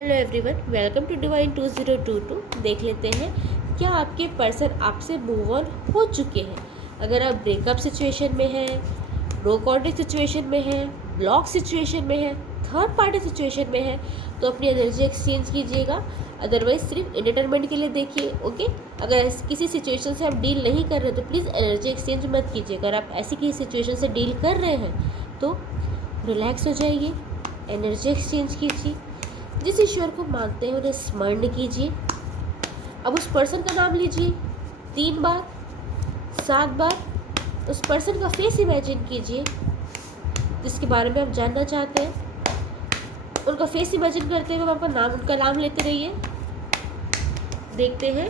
Hello everyone, welcome to divine 2022। देख लेते हैं क्या आपके पर्सन आपसे मूव ऑन हो चुके हैं। अगर आप ब्रेकअप सिचुएशन में हैं, नो कॉन्टेक्ट सिचुएशन में हैं, ब्लॉक सिचुएशन में हैं, थर्ड पार्टी सिचुएशन में हैं, तो अपनी एनर्जी एक्सचेंज कीजिएगा। अदरवाइज सिर्फ एंटरटेनमेंट के लिए देखिए। ओके, अगर किसी सिचुएशन से आप डील नहीं कर रहे तो प्लीज़ एनर्जी एक्सचेंज मत कीजिए। अगर आप ऐसी किसी सिचुएशन से डील कर रहे हैं तो रिलैक्स हो जाइए, एनर्जी एक्सचेंज कीजिए। जिस ईश्वर को मानते हैं उन्हें स्मरण कीजिए। अब उस पर्सन का नाम लीजिए 3 बार, 7 बार। उस पर्सन का फेस इमेजिन कीजिए जिसके बारे में आप जानना चाहते हैं। उनका फेस इमेजिन करते हुए उनका नाम लेते रहिए। देखते हैं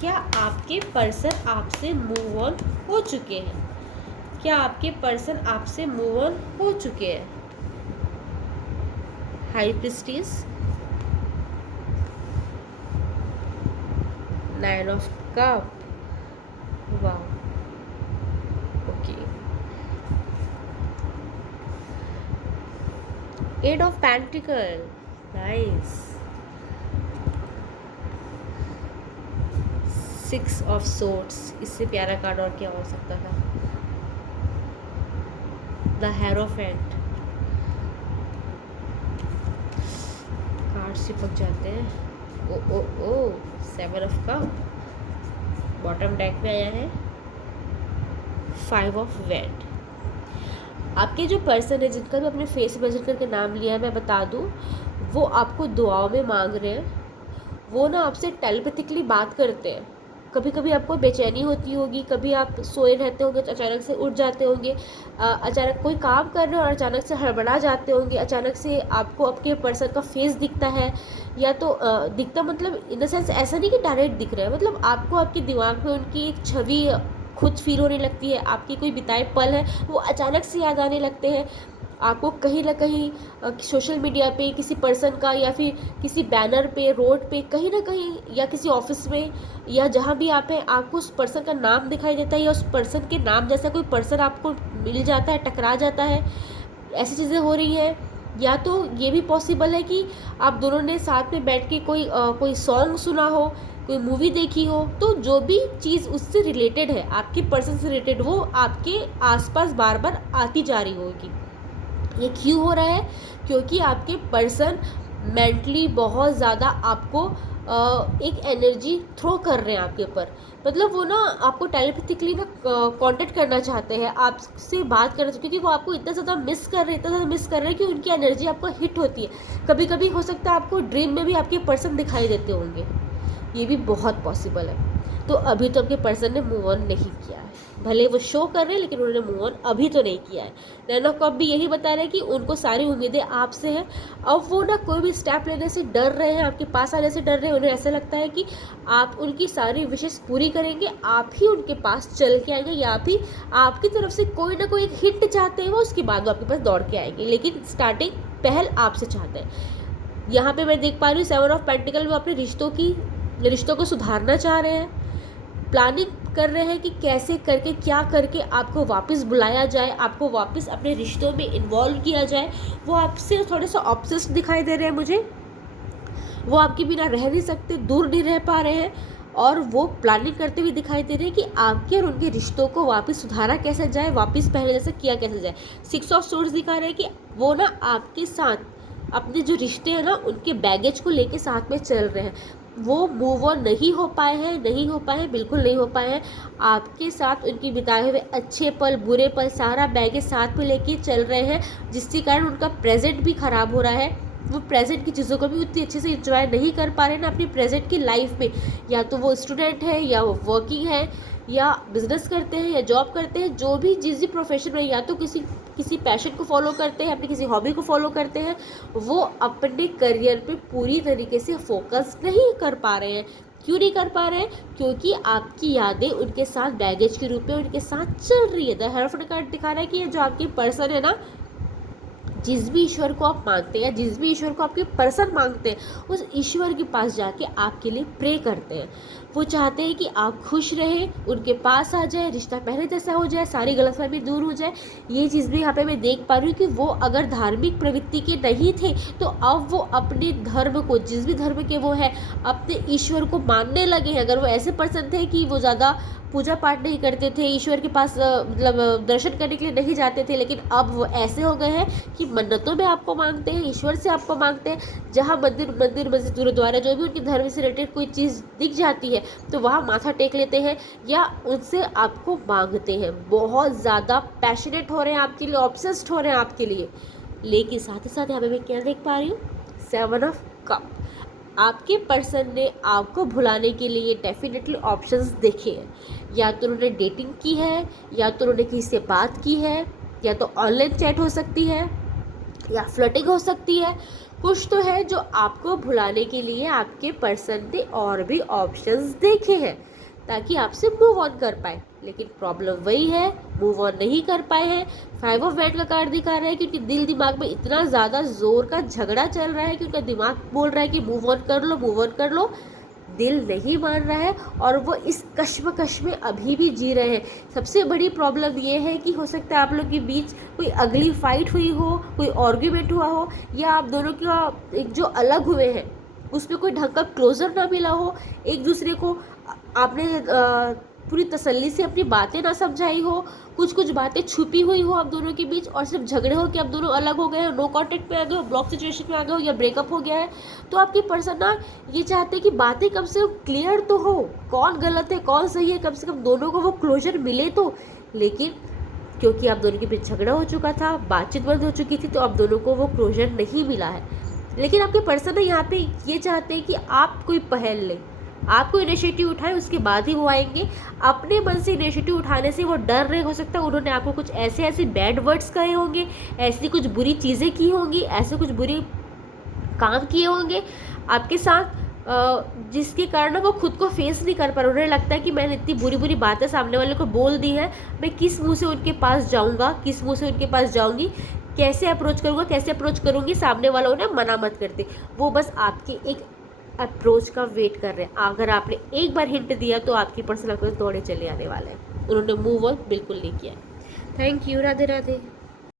क्या आपके पर्सन आपसे मूव ऑन हो चुके हैं। क्या आपके पर्सन आपसे मूव ऑन हो चुके हैं। High priestess, 9 of cup, wow, okay, 8 of pentacle, nice, 6 of swords, इससे प्यारा कार्ड और क्या हो सकता था। The Hierophant, कार्ड चिपक जाते हैं। ओ ओ ओ 7 of cup, बॉटम डेक में आया है 5 of Wands। आपके जो पर्सन है जिनका भी अपने फेस मेजर करके नाम लिया है, मैं बता दूं, वो आपको दुआओं में मांग रहे हैं। वो ना आपसे टेलीपैथिकली बात करते हैं। कभी कभी आपको बेचैनी होती होगी, कभी आप सोए रहते होंगे तो अचानक से उठ जाते होंगे, अचानक कोई काम कर रहे हो और अचानक से हड़बड़ा जाते होंगे, अचानक से आपको आपके पर्सन का फेस दिखता है। या तो दिखता मतलब इन द सेंस ऐसा नहीं कि डायरेक्ट दिख रहा है, मतलब आपको आपके दिमाग में उनकी एक छवि खुद फील होने लगती है। आपकी कोई बिताए पल है वो अचानक से याद आने लगते हैं। आपको कहीं ना कहीं सोशल मीडिया पे किसी पर्सन का, या फिर किसी बैनर पे, रोड पे, कहीं ना कहीं, या किसी ऑफिस में, या जहाँ भी आप हैं, आपको उस पर्सन का नाम दिखाई देता है, या उस पर्सन के नाम जैसा कोई पर्सन आपको मिल जाता है, टकरा जाता है। ऐसी चीज़ें हो रही हैं। या तो ये भी पॉसिबल है कि आप दोनों ने साथ में बैठ के कोई सॉन्ग सुना हो, कोई मूवी देखी हो, तो जो भी चीज़ उससे रिलेटेड है, आपके पर्सन से रिलेटेड, वो आपके आसपास बार बार आती जा रही होगी। ये क्यों हो रहा है? क्योंकि आपके पर्सन मेंटली बहुत ज़्यादा आपको एक एनर्जी थ्रो कर रहे हैं आपके ऊपर। मतलब वो ना आपको टेलीपैथिकली ना कांटेक्ट करना चाहते हैं, आपसे बात करना चाहते हैं, क्योंकि वो आपको इतना ज़्यादा मिस कर रहे हैं, इतना ज़्यादा मिस कर रहे हैं कि उनकी एनर्जी आपको हिट होती है। कभी कभी हो सकता है आपको ड्रीम में भी आपके पर्सन दिखाई देते होंगे। ये भी बहुत पॉसिबल है। तो अभी तो आपके पर्सन ने मूव ऑन नहीं किया है, भले वो शो कर रहे हैं लेकिन उन्होंने मूव ऑन अभी तो नहीं किया है। नैन ऑफ कप भी यही बता रहे हैं कि उनको सारी उम्मीदें आपसे हैं। अब वो ना कोई भी स्टेप लेने से डर रहे हैं, आपके पास आने से डर रहे हैं। उन्हें ऐसा लगता है कि आप उनकी सारी विशेष पूरी करेंगे, आप ही उनके पास चल के आएंगे, या फिर आपकी तरफ से कोई ना कोई एक हिट चाहते हैं वो, उसके बाद वो आपके पास दौड़ के आएंगे, लेकिन स्टार्टिंग पहल आपसे चाहते हैं। यहाँ पे मैं देख पा रही हूँ 7 ऑफ पेंटिकल, वो अपने रिश्तों को सुधारना चाह रहे हैं, प्लानिंग कर रहे हैं कि कैसे करके, क्या करके आपको वापस बुलाया जाए, आपको वापस अपने रिश्तों में इन्वॉल्व किया जाए। वो आपसे थोड़े से ऑब्सेस्ड दिखाई दे रहे हैं मुझे। वो आपके बिना रह नहीं सकते, दूर नहीं रह पा रहे हैं, और वो प्लानिंग करते हुए दिखाई दे रहे हैं कि आपके और उनके रिश्तों को वापस सुधारा कैसे जाए, वापस पहले जैसे किया कैसे जाए। 6 ऑफ सोर्ड्स दिखा रहे हैं कि वो ना आपके साथ अपने जो रिश्ते हैं ना, उनके बैगेज को लेके साथ में चल रहे हैं। वो मूव ऑन नहीं हो पाए हैं, बिल्कुल नहीं हो पाए हैं। आपके साथ उनकी बिताए हुए अच्छे पल, बुरे पल, सारा बैगेज साथ में लेके चल रहे हैं, जिसके कारण उनका प्रेजेंट भी ख़राब हो रहा है। वो प्रेजेंट की चीज़ों को भी उतनी अच्छे से इंजॉय नहीं कर पा रहे हैं ना अपनी प्रेजेंट की लाइफ में। या तो वो स्टूडेंट है, या वो वर्किंग है, या बिजनेस करते हैं, या जॉब करते हैं, जो भी जिस भी प्रोफेशन में, या तो किसी पैशन को फॉलो करते हैं, अपनी किसी हॉबी को फॉलो करते हैं, वो अपने करियर पे पूरी तरीके से फोकस नहीं कर पा रहे हैं। क्यों नहीं कर पा रहे हैं? क्योंकि आपकी यादें उनके साथ बैगेज के रूप में उनके साथ चल रही है। द हेरोफेंट कार्ड दिखा रहा है कि ये जो आपकी पर्सन है ना, जिस भी ईश्वर को आप मानते हैं या जिस भी ईश्वर को आपके पर्सन मांगते हैं, उस ईश्वर के पास जाके आपके लिए प्रे करते हैं। वो चाहते हैं कि आप खुश रहें, उनके पास आ जाए, रिश्ता पहले जैसा हो जाए, सारी गलतफहमी दूर हो जाए। ये चीज़ भी यहाँ पे मैं देख पा रही हूँ कि वो अगर धार्मिक प्रवृत्ति के नहीं थे तो अब वो अपने धर्म को, जिस भी धर्म के वो है, अपने ईश्वर को मानने लगे हैं। अगर वो ऐसे पर्सन थे कि वो ज़्यादा पूजा पाठ नहीं करते थे, ईश्वर के पास मतलब दर्शन करने के लिए नहीं जाते थे, लेकिन अब वो ऐसे हो गए हैं कि मन्नतों में आपको मांगते हैं, ईश्वर से आपको मांगते हैं। जहाँ मंदिर मस्जिद गुरुद्वारा जो भी उनके धर्म से रिलेटेड कोई चीज़ दिख जाती है तो वहाँ माथा टेक लेते हैं या उनसे आपको मांगते हैं। बहुत ज़्यादा पैशनेट हो रहे हैं आपके लिए, ऑब्सेस्ड हो रहे हैं आपके लिए। लेकिन साथ ही साथ यहाँ पे मैं क्या देख पा रही हूँ, 7 ऑफ कप। आपके पर्सन ने आपको भुलाने के लिए डेफिनेटली ऑप्शंस देखे हैं। या तो उन्होंने डेटिंग की है, या तो उन्होंने किसी से बात की है, या तो ऑनलाइन चैट हो सकती है, या फ्लर्टिंग हो सकती है। कुछ तो है जो आपको भुलाने के लिए आपके पर्सन ने और भी ऑप्शंस देखे हैं ताकि आपसे मूव ऑन कर पाए। लेकिन प्रॉब्लम वही है, मूव ऑन नहीं कर पाए हैं। 5 ऑफ वैंड का कार्ड दिखा रहा है कि उनके दिल दिमाग में इतना ज़्यादा जोर का झगड़ा चल रहा है कि उनका दिमाग बोल रहा है कि मूव ऑन कर लो, मूव ऑन कर लो। दिल नहीं मान रहा है और वो इस कश्मकश में अभी भी जी रहे हैं। सबसे बड़ी प्रॉब्लम ये है कि हो सकता है आप लोग के बीच कोई अगली फाइट हुई हो, कोई आर्ग्यूमेंट हुआ हो, या आप दोनों का एक जो अलग हुए हैं उसमें कोई ढंग का क्लोजर ना मिला हो, एक दूसरे को आपने पूरी तसल्ली से अपनी बातें ना समझाई हो, कुछ बातें छुपी हुई हो आप दोनों के बीच, और सिर्फ झगड़े हो कि आप दोनों अलग हो गए हो, नो कॉन्टेक्ट में आ गए हो, ब्लॉक सिचुएशन में आ गए हो, या ब्रेकअप हो गया है। तो आपकी पर्सन ना ये चाहते हैं कि बातें कम से कम क्लियर तो हो, कौन गलत है कौन सही है, कम से कम दोनों को वो क्लोजर मिले तो। लेकिन क्योंकि आप दोनों के बीच झगड़ा हो चुका था, बातचीत बंद हो चुकी थी, तो आप दोनों को वो क्लोजर नहीं मिला है। लेकिन आपके पर्सन है यहाँ पे ये चाहते हैं कि आप कोई पहल लें, आप कोई इनिशिएटिव उठाएं, उसके बाद ही वो आएंगे। अपने मन से इनिशिएटिव उठाने से वो डर रहे, हो सकता है उन्होंने आपको कुछ ऐसे बैड वर्ड्स कहे होंगे, ऐसी कुछ बुरी चीज़ें की होंगी, ऐसे कुछ बुरे काम किए होंगे आपके साथ, जिसके कारण वो खुद को फेस नहीं कर पा रहे। उन्हें लगता है कि मैंने इतनी बुरी बातें सामने वाले को बोल दी है, मैं किस मुँह से उनके पास जाऊँगा, किस मुँह से उनके पास जाऊँगी, कैसे अप्रोच करूँगा, कैसे अप्रोच करूँगी, सामने वाला उन्हें मना मत करते। वो बस आपकी एक अप्रोच का वेट कर रहे हैं। अगर आपने एक बार हिंट दिया तो आपकी पर्सन आपको दौड़े चले आने वाले हैं। उन्होंने मूव ऑन बिल्कुल नहीं किया। Thank you. राधे राधे।